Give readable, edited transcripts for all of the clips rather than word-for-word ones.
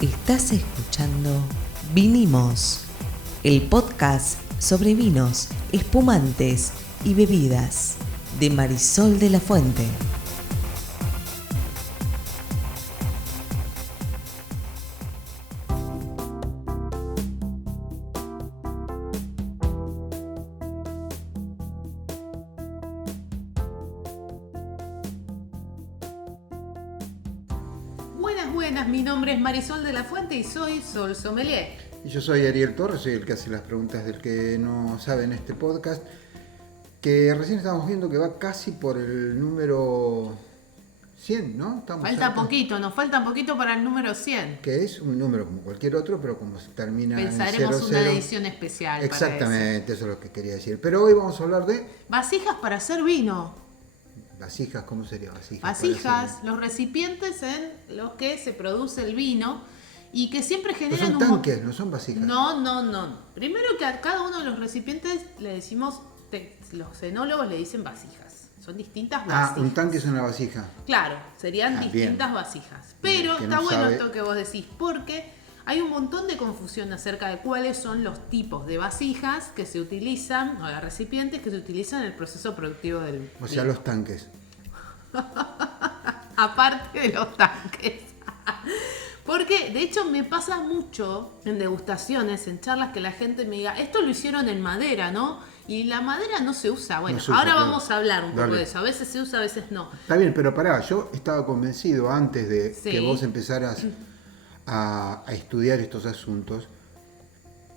Estás escuchando Vinimos, el podcast sobre vinos, espumantes y bebidas de Marisol de la Fuente. Buenas, mi nombre es Marisol de la Fuente y soy Sol Sommelier. Y yo soy Ariel Torres, soy el que hace las preguntas del que no sabe en este podcast, que recién estamos viendo que va casi por el número 100, ¿no? Estamos Falta cerca. poquito, nos falta poquito para el número 100. Que es un número como cualquier otro, pero como se termina Pensaremos en 00. una edición especial. Exactamente, eso es lo que quería decir. Pero hoy vamos a hablar de Vasijas para hacer vino. vasijas. ¿Cómo sería vasijas? Vasijas, los recipientes en los que se produce el vino y que siempre No generan son tanques, no son vasijas. No. Primero que a cada uno de los recipientes le decimos, los enólogos le dicen vasijas. Son distintas vasijas. Un tanque es una vasija. Claro, serían distintas bien. vasijas. Pero Que está no bueno sabe. esto que vos decís, porque hay un montón de confusión acerca de cuáles son los tipos de vasijas que se utilizan, o de recipientes que se utilizan en el proceso productivo del O sea, vino. los tanques. Aparte de los tanques. Porque, de hecho, me pasa mucho en degustaciones, en charlas, que la gente me diga, esto lo hicieron en madera, ¿no? Y la madera no se usa. Bueno, No se usa, ahora claro. vamos a hablar un poco Dale. de eso. A veces se usa, a veces no. Está bien, pero pará, yo estaba convencido antes de Sí. que vos empezaras a estudiar estos asuntos,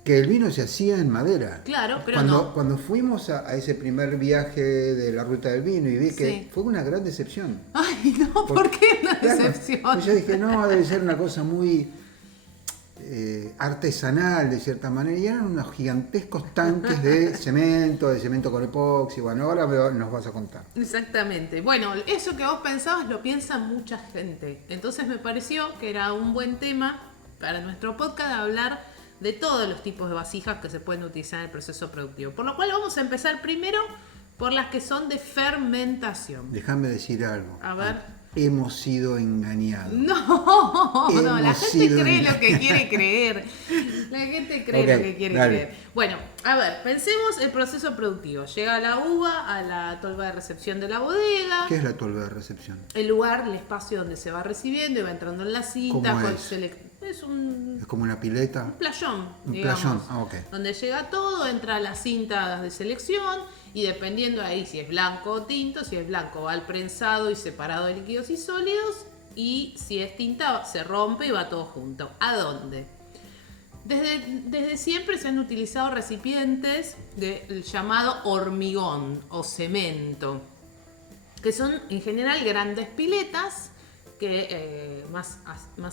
que el vino se hacía en madera. Claro, pero Cuando fuimos a ese primer viaje de la ruta del vino y vi que Sí. fue una gran decepción. Ay, no, ¿por qué una Claro, decepción? Yo dije, no, debe ser una cosa muy artesanal de cierta manera, y eran unos gigantescos tanques de cemento con epoxi. Bueno, ahora nos vas a contar. Exactamente. Bueno, eso que vos pensabas lo piensa mucha gente. Entonces me pareció que era un buen tema para nuestro podcast hablar de todos los tipos de vasijas que se pueden utilizar en el proceso productivo. Por lo cual vamos a empezar primero por las que son de fermentación. Déjame decir algo. A ver. Hemos sido engañados. No, la Hemos gente sido cree lo que engañados. quiere creer. La gente cree Ok, lo que quiere dale. creer. Bueno, a ver, pensemos el proceso productivo. Llega la uva a la tolva de recepción de la bodega. ¿Qué es la tolva de recepción? El lugar, el espacio donde se va recibiendo y va entrando en la cinta. ¿Cómo con es? es un ¿Es como una pileta? playón, Un digamos, playón, ok. donde llega todo, entra a las cintas de selección y dependiendo ahí si es blanco o tinto, si es blanco va al prensado y separado de líquidos y sólidos, y si es tinta se rompe y va todo junto. ¿A dónde? Desde siempre se han utilizado recipientes del llamado hormigón o cemento, que son en general grandes piletas que más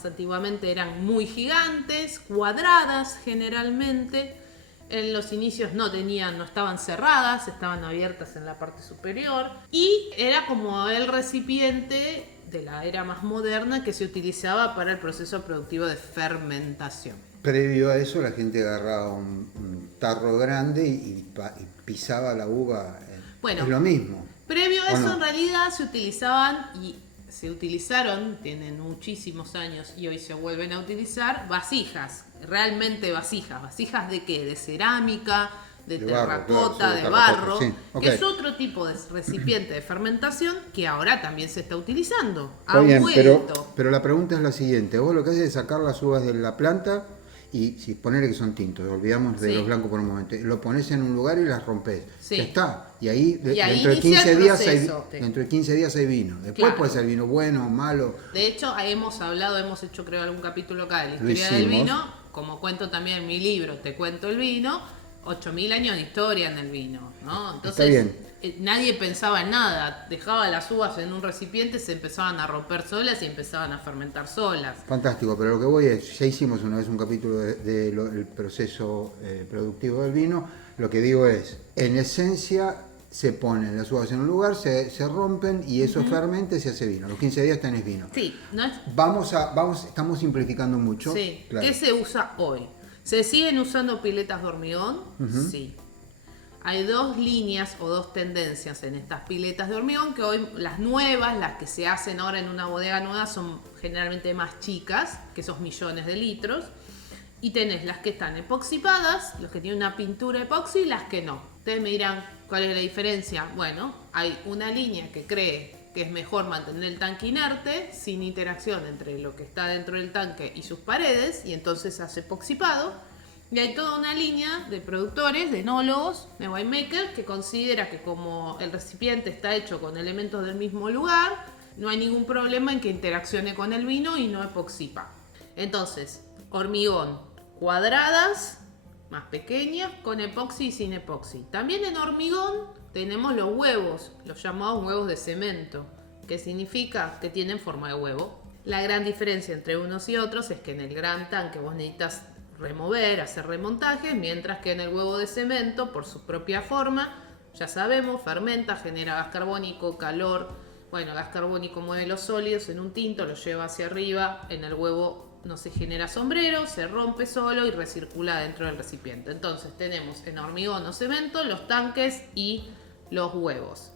antiguamente eran muy gigantes, cuadradas generalmente. En los inicios no estaban cerradas, estaban abiertas en la parte superior y era como el recipiente de la era más moderna que se utilizaba para el proceso productivo de fermentación. Previo a eso, la gente agarraba un tarro grande y pisaba la uva. Bueno, es lo mismo. Previo a ¿O eso, no? en realidad se utilizaron, tienen muchísimos años y hoy se vuelven a utilizar vasijas, realmente vasijas. ¿Vasijas de qué? De cerámica, de barro, terracota, claro, sí, de terracota, barro, sí, ok. que es otro tipo de recipiente de fermentación que ahora también se está utilizando. Está Ha bien, vuelto. pero la pregunta es la siguiente. Vos lo que haces es sacar las uvas de la planta y si ponerle que son tintos, olvidamos de Sí. los blancos por un momento, lo pones en un lugar y las rompes. Sí. Ya está. Y ahí, Y ahí dentro, de inicia 15 el días proceso. dentro de 15 días hay vino. Después Claro. puede ser vino bueno o malo. De hecho, hemos hecho creo algún capítulo acá de la Lo historia del hicimos. vino, como cuento también en mi libro, Te cuento el vino, 8000 años de historia en el vino, ¿no? Entonces, bien. Nadie pensaba en nada, dejaba las uvas en un recipiente, se empezaban a romper solas y empezaban a fermentar solas. Fantástico, pero lo que voy es, ya hicimos una vez un capítulo del proceso productivo del vino. Lo que digo es, en esencia se ponen las uvas en un lugar, se rompen y eso fermenta y se hace vino. A los 15 días tenés vino. Sí, ¿no es? Estamos simplificando mucho. Sí. Claro. ¿Qué se usa hoy? ¿Se siguen usando piletas de hormigón? Sí. Hay dos líneas o dos tendencias en estas piletas de hormigón, que hoy las nuevas, las que se hacen ahora en una bodega nueva, son generalmente más chicas que esos millones de litros. Y tenés las que están epoxipadas, los que tienen una pintura epoxi y las que no. Ustedes me dirán, ¿cuál es la diferencia? Bueno, hay una línea que cree que es mejor mantener el tanque inerte, sin interacción entre lo que está dentro del tanque y sus paredes, y entonces hace epoxipado. Y hay toda una línea de productores, de enólogos, de winemaker, que considera que como el recipiente está hecho con elementos del mismo lugar, no hay ningún problema en que interaccione con el vino y no epoxipa. Entonces, hormigón, cuadradas, más pequeñas, con epoxi y sin epoxi. También en hormigón tenemos los huevos, los llamados huevos de cemento, que significa que tienen forma de huevo. La gran diferencia entre unos y otros es que en el gran tanque vos necesitas remover, hacer remontajes, mientras que en el huevo de cemento, por su propia forma, ya sabemos, fermenta, genera gas carbónico, calor. Bueno, gas carbónico mueve los sólidos en un tinto, los lleva hacia arriba, en el huevo no se genera sombrero, se rompe solo y recircula dentro del recipiente. Entonces tenemos en hormigón o cemento los tanques y los huevos.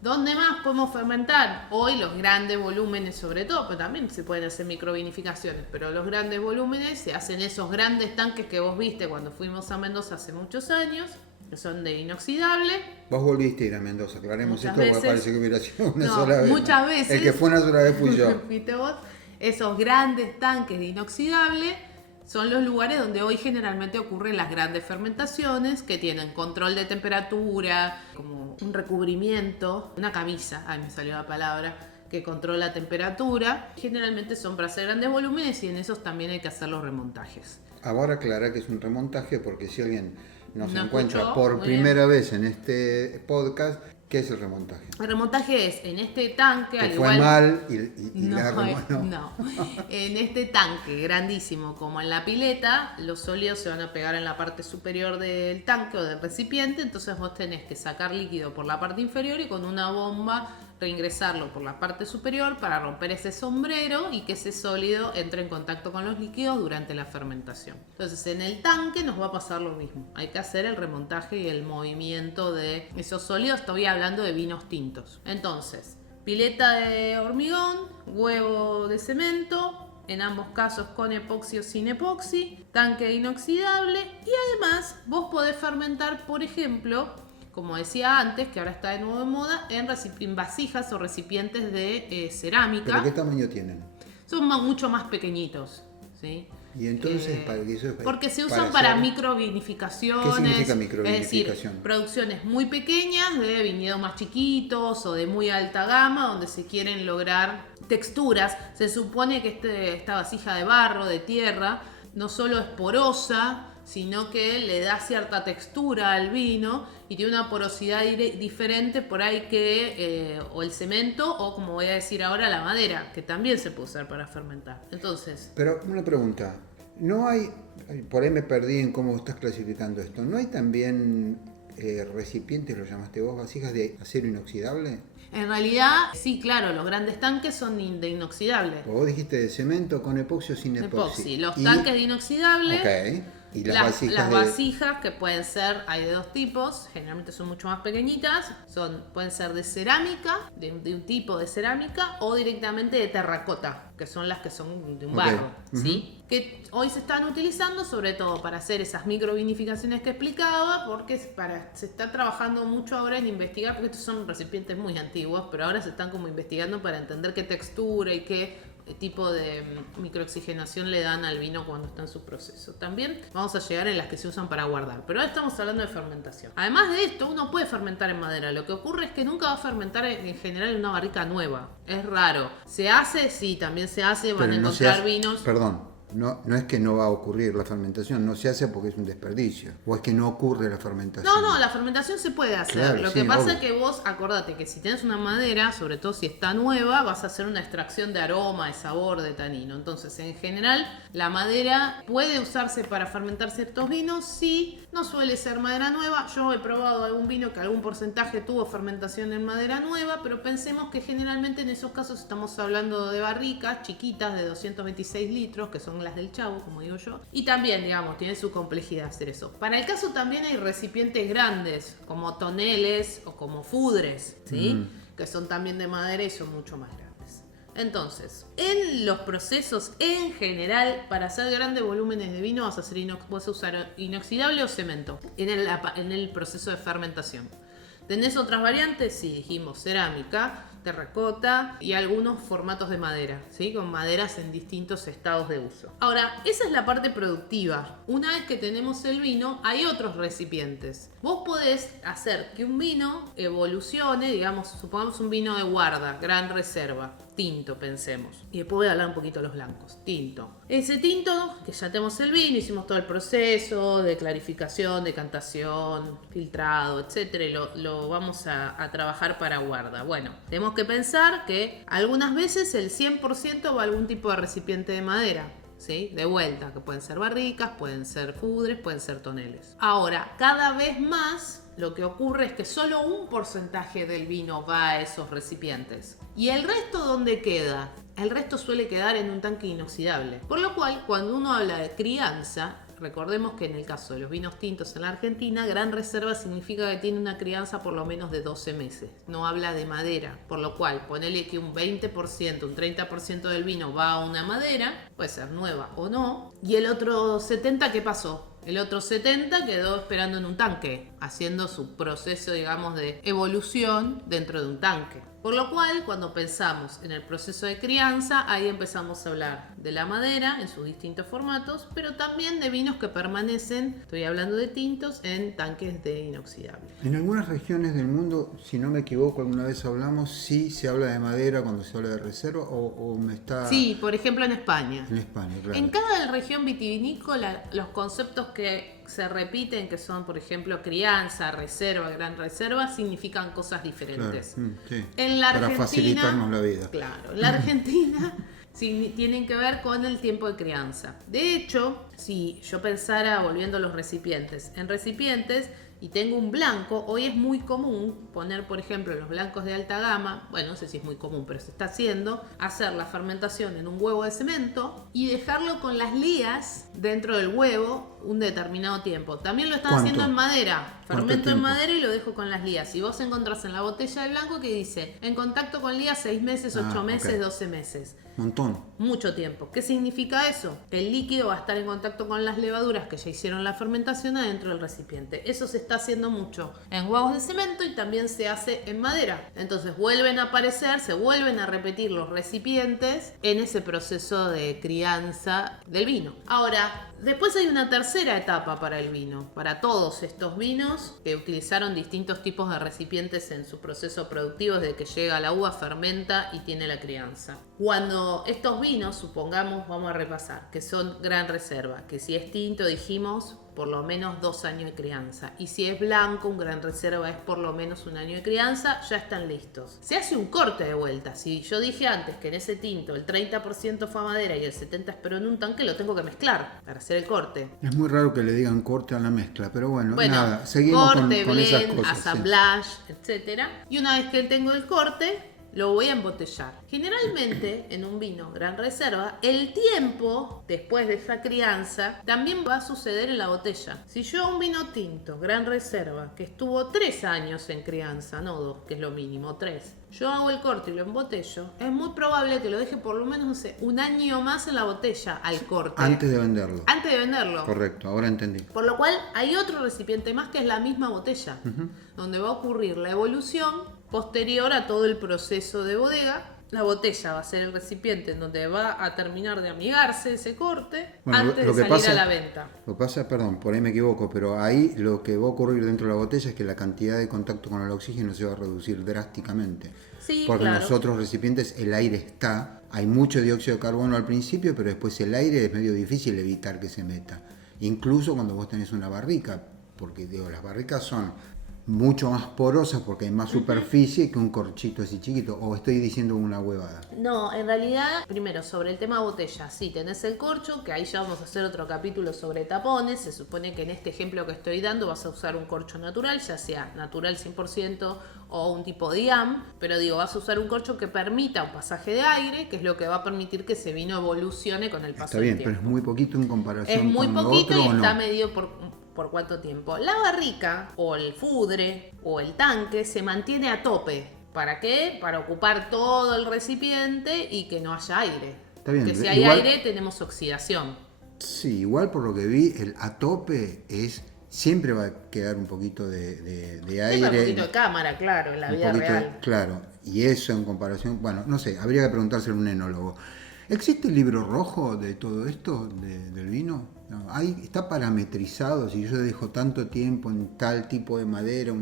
¿Dónde más podemos fermentar? Hoy los grandes volúmenes sobre todo, pero también se pueden hacer microvinificaciones, pero los grandes volúmenes se hacen esos grandes tanques que vos viste cuando fuimos a Mendoza hace muchos años, que son de inoxidable. Vos volviste a ir a Mendoza, aclaremos Muchas esto porque veces. parece que hubiera sido una No, sola vez. muchas veces. El que fue una sola vez fui yo. ¿Viste vos? Esos grandes tanques de inoxidable son los lugares donde hoy generalmente ocurren las grandes fermentaciones, que tienen control de temperatura, como un recubrimiento, una camisa, ahí me salió la palabra, que controla la temperatura. Generalmente son para hacer grandes volúmenes y en esos también hay que hacer los remontajes. Ahora aclara que es un remontaje porque si alguien nos No encuentra escuchó, por muy primera vez en este podcast, ¿qué es el remontaje? El remontaje es en este tanque, Que al fue igual... mal y la remoló. No. En este tanque grandísimo como en la pileta, los sólidos se van a pegar en la parte superior del tanque o del recipiente, entonces vos tenés que sacar líquido por la parte inferior y con una bomba reingresarlo por la parte superior para romper ese sombrero y que ese sólido entre en contacto con los líquidos durante la fermentación. Entonces en el tanque nos va a pasar lo mismo. Hay que hacer el remontaje y el movimiento de esos sólidos. Estoy hablando de vinos tintos. Entonces, pileta de hormigón, huevo de cemento, en ambos casos con epoxi o sin epoxi, tanque inoxidable y además vos podés fermentar, por ejemplo, como decía antes, que ahora está de nuevo de moda, en vasijas o recipientes de cerámica. ¿Pero qué tamaño tienen? Son mucho más pequeñitos, ¿sí? Y entonces, ¿para qué eso? Porque se usan para hacer... microvinificaciones. ¿Qué significa microvinificación? Es decir, producciones muy pequeñas de viñedos más chiquitos o de muy alta gama donde se quieren lograr texturas. Se supone que esta vasija de barro, de tierra, no solo es porosa, sino que le da cierta textura al vino y tiene una porosidad diferente por ahí que o el cemento o, como voy a decir ahora, la madera, que también se puede usar para fermentar. Entonces... Pero una pregunta, ¿no hay, por ahí me perdí en cómo estás clasificando esto, ¿no hay también recipientes, lo llamaste vos, vasijas de acero inoxidable? En realidad, sí, claro, los grandes tanques son de inoxidable. Vos dijiste de cemento con epoxi o sin epoxi. Los tanques de inoxidable. Ok. Y las vasijas que pueden ser, hay de dos tipos, generalmente son mucho más pequeñitas, pueden ser de cerámica, de un tipo de cerámica, o directamente de terracota, que son las que son de un barro, ¿sí? Que hoy se están utilizando sobre todo para hacer esas microvinificaciones que explicaba, porque se está trabajando mucho ahora en investigar, porque estos son recipientes muy antiguos, pero ahora se están como investigando para entender qué textura y qué tipo de microoxigenación le dan al vino cuando está en su proceso. También vamos a llegar en las que se usan para guardar, pero ahora estamos hablando de fermentación. Además de esto, uno puede fermentar en madera. Lo que ocurre es que nunca va a fermentar en general en una barrica nueva. Es raro. ¿Se hace? Sí, también se hace. Van a encontrar vinos. Perdón. No es que no va a ocurrir la fermentación, no se hace porque es un desperdicio. O es que no ocurre la fermentación. No, la fermentación se puede hacer. Claro, Lo sí, que pasa obvio. es que vos, acordate que si tienes una madera, sobre todo si está nueva, vas a hacer una extracción de aroma, de sabor, de tanino. Entonces, en general, la madera puede usarse para fermentar ciertos vinos. Sí, no suele ser madera nueva. Yo he probado algún vino que algún porcentaje tuvo fermentación en madera nueva, pero pensemos que generalmente en esos casos estamos hablando de barricas chiquitas de 226 litros, que son reglas del chavo, como digo yo. Y también, digamos, tiene su complejidad hacer eso. Para el caso también hay recipientes grandes, como toneles o como fudres, ¿sí? Que son también de madera y son mucho más grandes. Entonces, en los procesos en general, para hacer grandes volúmenes de vino vas a usar inoxidable o cemento en el proceso de fermentación. ¿Tenés otras variantes? Sí, dijimos cerámica, terracota y algunos formatos de madera, ¿sí? Con maderas en distintos estados de uso. Ahora, esa es la parte productiva. Una vez que tenemos el vino, hay otros recipientes. Vos podés hacer que un vino evolucione, digamos, supongamos un vino de guarda, gran reserva, tinto, pensemos. Y después voy a hablar un poquito de los blancos. Tinto. Ese tinto, que ya tenemos el vino, hicimos todo el proceso de clarificación, decantación, filtrado, etcétera, y lo vamos a trabajar para guarda. Bueno, tenemos que pensar que algunas veces el 100% va a algún tipo de recipiente de madera, ¿sí? De vuelta, que pueden ser barricas, pueden ser fudres, pueden ser toneles. Ahora, cada vez más lo que ocurre es que solo un porcentaje del vino va a esos recipientes. ¿Y el resto dónde queda? El resto suele quedar en un tanque inoxidable. Por lo cual, cuando uno habla de crianza, recordemos que en el caso de los vinos tintos en la Argentina, gran reserva significa que tiene una crianza por lo menos de 12 meses. No habla de madera, por lo cual ponele que un 20%, un 30% del vino va a una madera, puede ser nueva o no, y el otro 70%, ¿qué pasó? El otro 70 quedó esperando en un tanque, haciendo su proceso, digamos, de evolución dentro de un tanque. Por lo cual, cuando pensamos en el proceso de crianza, ahí empezamos a hablar de la madera en sus distintos formatos, pero también de vinos que permanecen, estoy hablando de tintos, en tanques de inoxidable. En algunas regiones del mundo, si no me equivoco, alguna vez hablamos, sí se habla de madera cuando se habla de reserva o me está... Sí, por ejemplo en España. En España, claro. En cada región vitivinícola, los conceptos que se repiten, que son, por ejemplo, crianza, reserva, gran reserva, significan cosas diferentes. Claro. Sí. En la Argentina, para facilitarnos la vida. Claro, en la Argentina tienen que ver con el tiempo de crianza. De hecho, si yo pensara, volviendo a los recipientes, en recipientes y tengo un blanco, hoy es muy común poner, por ejemplo, los blancos de alta gama, bueno, no sé si es muy común, pero se está haciendo, hacer la fermentación en un huevo de cemento y dejarlo con las lías dentro del huevo un determinado tiempo. También lo están haciendo en madera. Fermento en madera y lo dejo con las lías. Si vos encontrás en la botella de blanco que dice, en contacto con lías 6 meses, 8 meses, 12 meses. Montón. Mucho tiempo. ¿Qué significa eso? El líquido va a estar en contacto con las levaduras que ya hicieron la fermentación adentro del recipiente. Eso se está haciendo mucho en huevos de cemento y también se hace en madera. Entonces vuelven a aparecer, se vuelven a repetir los recipientes en ese proceso de crianza del vino. Ahora, después hay una tercera etapa para el vino, para todos estos vinos que utilizaron distintos tipos de recipientes en su proceso productivo desde que llega a la uva, fermenta y tiene la crianza. Cuando estos vinos, supongamos, vamos a repasar, que son gran reserva, que si es tinto dijimos por lo menos 2 años de crianza, y si es blanco, un gran reserva es por lo menos 1 año de crianza, ya están listos. Se hace un corte de vuelta. Si yo dije antes que en ese tinto el 30% fue madera y el 70% esperó en un tanque, lo tengo que mezclar para hacer el corte. Es muy raro que le digan corte a la mezcla, pero bueno nada, seguimos corte, con blend, esas cosas. assemblage, etcétera. Y una vez que tengo el corte, lo voy a embotellar. Generalmente, en un vino gran reserva, el tiempo después de esa crianza también va a suceder en la botella. Si yo un vino tinto, gran reserva, que estuvo 3 años en crianza, no 2, que es lo mínimo, 3, yo hago el corte y lo embotello, es muy probable que lo deje por lo menos, no sé, 1 año más en la botella al corte. Antes de venderlo. Antes de venderlo. Correcto, ahora entendí. Por lo cual hay otro recipiente más que es la misma botella, donde va a ocurrir la evolución posterior a todo el proceso de bodega. La botella va a ser el recipiente en donde va a terminar de amigarse ese corte antes de salir a la venta. Lo que pasa, perdón, por ahí me equivoco, pero ahí lo que va a ocurrir dentro de la botella es que la cantidad de contacto con el oxígeno se va a reducir drásticamente. Sí, porque claro. en los otros recipientes el aire está, hay mucho dióxido de carbono al principio, pero después el aire es medio difícil evitar que se meta. Incluso cuando vos tenés una barrica, porque digo, las barricas son mucho más porosas porque hay más superficie que un corchito así chiquito, o estoy diciendo una huevada. No, en realidad, primero, sobre el tema botella, sí, tenés el corcho, que ahí ya vamos a hacer otro capítulo sobre tapones. Se supone que en este ejemplo que estoy dando vas a usar un corcho natural, ya sea natural 100% o un tipo DIAM, pero digo, vas a usar un corcho que permita un pasaje de aire, que es lo que va a permitir que ese vino evolucione con el paso Está bien, del tiempo. pero es muy poquito en comparación Es muy con lo poquito otro, y ¿o está no? medido por cuánto tiempo. La barrica o el fudre o el tanque se mantiene a tope. ¿Para qué? Para ocupar todo el recipiente y que no haya aire. Está bien, Que si hay igual- aire tenemos oxidación. Sí, igual por lo que vi, el a tope es siempre va a quedar un poquito de Tenga un aire. poquito de cámara, claro, en la un vida poquito, real. claro, y eso en comparación, bueno, no sé, habría que preguntárselo a un enólogo. ¿Existe el libro rojo de todo esto, del vino? No, está parametrizado, si yo dejo tanto tiempo en tal tipo de madera,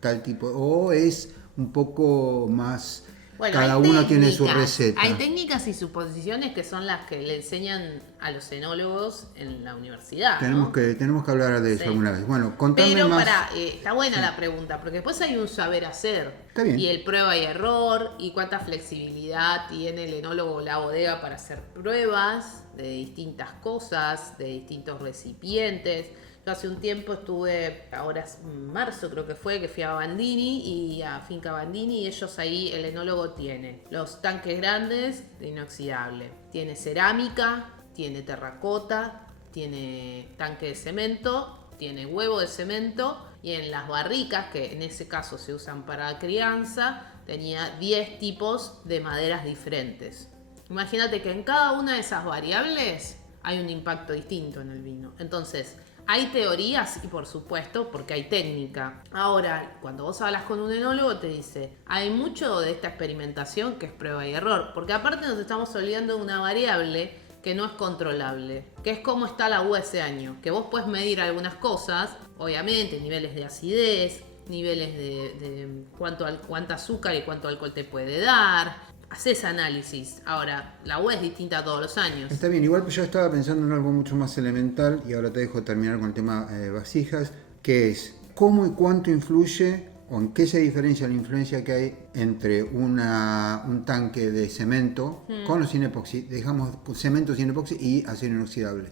tal tipo, o es un poco más, Bueno, cada hay uno tiene su técnicas, receta. Hay técnicas y suposiciones que son las que le enseñan a los enólogos en la universidad. Tenemos ¿no? que hablar de eso Sí. alguna vez. Bueno, contame Pero más. está buena la pregunta, porque después hay un saber hacer. Está bien. Y el prueba y error, y cuánta flexibilidad tiene el enólogo o la bodega para hacer pruebas de distintas cosas, de distintos recipientes. Yo hace un tiempo estuve, ahora es marzo creo que fue, que fui a Bandini y a Finca Bandini, y ellos ahí, el enólogo tiene los tanques grandes de inoxidable, tiene cerámica, tiene terracota, tiene tanque de cemento, tiene huevo de cemento, y en las barricas, que en ese caso se usan para crianza, tenía 10 tipos de maderas diferentes. Imagínate que en cada una de esas variables hay un impacto distinto en el vino. Entonces, hay teorías y por supuesto, porque hay técnica. Ahora, cuando vos hablas con un enólogo te dice, hay mucho de esta experimentación que es prueba y error, porque aparte nos estamos olvidando de una variable que no es controlable, que es cómo está la uva ese año, que vos puedes medir algunas cosas, obviamente, niveles de acidez, niveles de cuánta azúcar y cuánto alcohol te puede dar. Haces análisis. Ahora, la uva es distinta todos los años. Está bien, igual yo estaba pensando en algo mucho más elemental y ahora te dejo terminar con el tema vasijas, que es cómo y cuánto influye o en qué se diferencia la influencia que hay entre un tanque de cemento con o sin epoxi, dejamos cemento sin epoxi y acero inoxidable.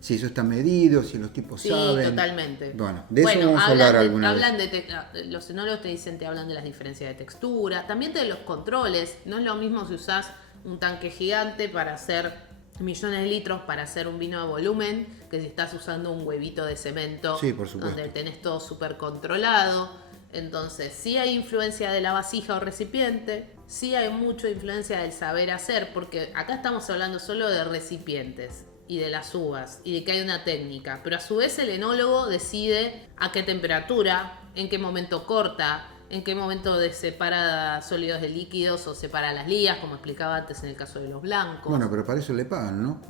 Si eso está medido, si los tipos Sí, saben. totalmente. Bueno, de eso vamos a hablar alguna vez. Los enólogos te hablan de las diferencias de textura, también de los controles. No es lo mismo si usás un tanque gigante para hacer millones de litros para hacer un vino de volumen, que si estás usando un huevito de cemento, sí, por supuesto, donde tenés todo súper controlado. Entonces, sí hay influencia de la vasija o recipiente, sí hay mucha influencia del saber hacer, porque acá estamos hablando solo de recipientes y de las uvas y de que hay una técnica, pero a su vez el enólogo decide a qué temperatura, en qué momento corta, en qué momento separa sólidos de líquidos o separa las lías, como explicaba antes en el caso de los blancos. Bueno, pero para eso le pagan, ¿no?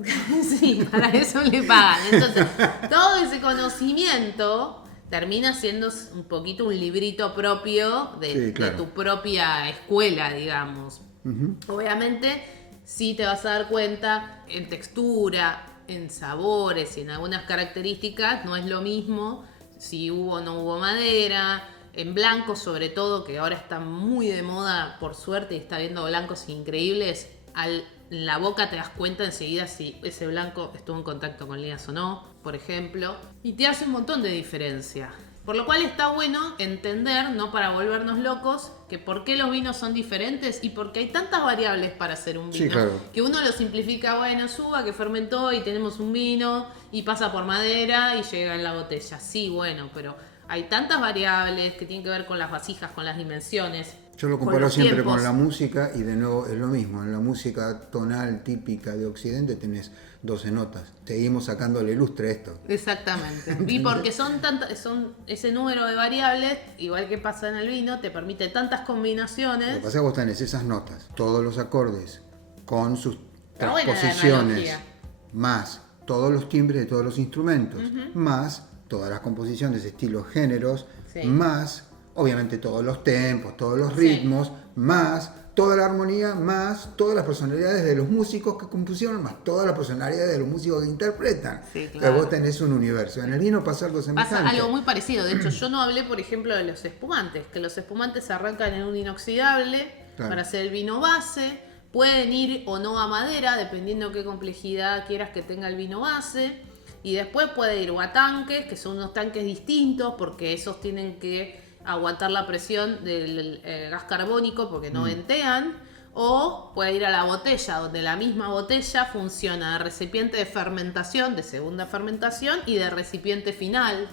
Sí, para eso le pagan. Entonces, todo ese conocimiento termina siendo un poquito un librito propio de tu propia escuela, digamos. Obviamente, sí te vas a dar cuenta en textura, en sabores y en algunas características, no es lo mismo si hubo o no hubo madera. En blancos, sobre todo, que ahora está muy de moda, por suerte, y está viendo blancos increíbles. En la boca te das cuenta enseguida si ese blanco estuvo en contacto con lías o no, por ejemplo. Y te hace un montón de diferencia. Por lo cual está bueno entender, no para volvernos locos, que por qué los vinos son diferentes y porque hay tantas variables para hacer un vino. Sí, claro. Que uno lo simplifica, bueno, es uva que fermentó y tenemos un vino y pasa por madera y llega en la botella. Sí, bueno, pero hay tantas variables que tienen que ver con las vasijas, con las dimensiones. Yo lo comparo siempre con la música y de nuevo es lo mismo. En la música tonal típica de Occidente tenés 12 notas. Seguimos sacándole lustre a esto. Exactamente. Y porque son ese número de variables, igual que pasa en el vino, te permite tantas combinaciones. Lo que pasa es que vos tenés esas notas, todos los acordes, con sus Está buena la transposiciones, analogía. más todos los timbres de todos los instrumentos, más todas las composiciones, estilos, géneros, Sí. más obviamente todos los tempos, todos los Sí. ritmos, más toda la armonía, más todas las personalidades de los músicos que compusieron, más todas las personalidades de los músicos que interpretan. Sí, Entonces claro. vos tenés un universo. En el vino pasa algo semejante. Pasa algo muy parecido. De hecho, yo no hablé, por ejemplo, de los espumantes, que los espumantes arrancan en un inoxidable Claro. para hacer el vino base. Pueden ir o no a madera, dependiendo qué complejidad quieras que tenga el vino base. Y después puede ir o a tanques, que son unos tanques distintos, porque esos tienen que aguantar la presión del gas carbónico porque no ventean. O puede ir a la botella, donde la misma botella funciona de recipiente de fermentación, de segunda fermentación y de recipiente final,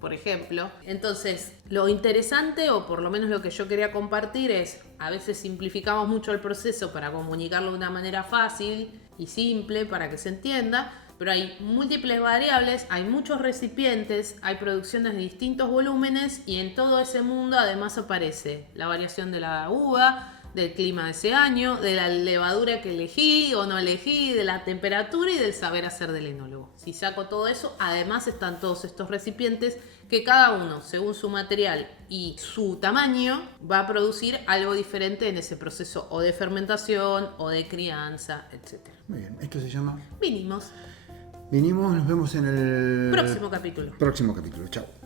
por ejemplo. Entonces, lo interesante, o por lo menos lo que yo quería compartir, es a veces simplificamos mucho el proceso para comunicarlo de una manera fácil y simple para que se entienda, pero hay múltiples variables, hay muchos recipientes, hay producciones de distintos volúmenes y en todo ese mundo además aparece la variación de la uva, del clima de ese año, de la levadura que elegí o no elegí, de la temperatura y del saber hacer del enólogo. Si saco todo eso, además están todos estos recipientes que cada uno, según su material y su tamaño, va a producir algo diferente en ese proceso o de fermentación o de crianza, etc. Muy bien, esto se llama Vinimos. Vinimos, nos vemos en el Próximo capítulo. próximo capítulo. Chao.